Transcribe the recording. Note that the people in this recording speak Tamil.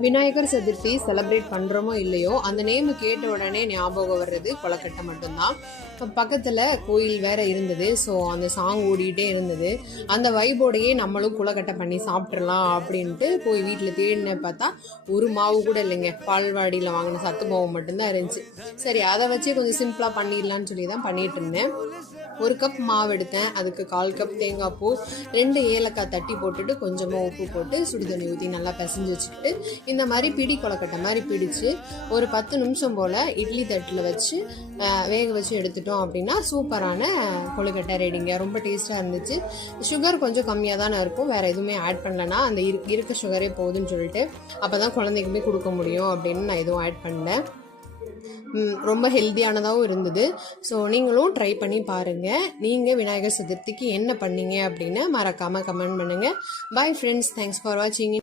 விநாயகர் சதுர்த்தி செலிப்ரேட் பண்ணுறோமோ இல்லையோ அந்த நேமு கேட்ட உடனே ஞாபகம் வர்றது கொலக்கட்டை மட்டும்தான். பக்கத்தில் கோயில் வேற இருந்தது. ஸோ அந்த சாங் ஓடிட்டே இருந்தது. அந்த வைபோடையே நம்மளும் கொலக்கட்டை பண்ணி சாப்பிட்றலாம் அப்படின்ட்டு போய் வீட்டில் தேடின பார்த்தா ஒரு மாவு கூட இல்லைங்க. பால்வாடியில் வாங்கின சத்து மாவு மட்டும்தான் இருந்துச்சு. சரி, அதை வச்சு கொஞ்சம் சிம்பிளாக பண்ணிடலான்னு சொல்லி தான் பண்ணிட்டு இருந்தேன். 1 கப் மாவு எடுத்தேன். அதுக்கு 1/4 கப் தேங்காய் பூ, 2 ஏலக்காய் தட்டி போட்டுட்டு கொஞ்சமாக உப்பு போட்டு சுடுதண்ணி ஊற்றி நல்லா பிசைஞ்சு வச்சுக்கிட்டு இந்த மாதிரி பிடி கொலக்கட்டை மாதிரி பிடிச்சு ஒரு 10 நிமிஷம் போல் இட்லி தட்டில் வச்சு வேக வச்சு எடுத்துட்டோம் அப்படின்னா சூப்பரான கொழுக்கட்டை ரெடிங்க. ரொம்ப டேஸ்ட்டாக இருந்துச்சு. சுகர் கொஞ்சம் கம்மியாக தானே இருக்கும், வேறு எதுவுமே ஆட் பண்ணலன்னா அந்த இருக்க சுகரே போகுதுன்னு சொல்லிட்டு அப்போ தான் குழந்தைக்குமே கொடுக்க முடியும் அப்படின்னு நான் எதுவும் ஆட் பண்ணல. ரொம்ப ஹெல்த்தியானதாகவும் இருந்தது. ஸோ நீங்களும் ட்ரை பண்ணி பாருங்கள். நீங்கள் விநாயகர் சதுர்த்திக்கு என்ன பண்ணீங்க அப்படின்னு மறக்காமல் கமெண்ட் பண்ணுங்கள். பாய் ஃப்ரெண்ட்ஸ், தேங்க்ஸ் ஃபார் வாட்சிங்.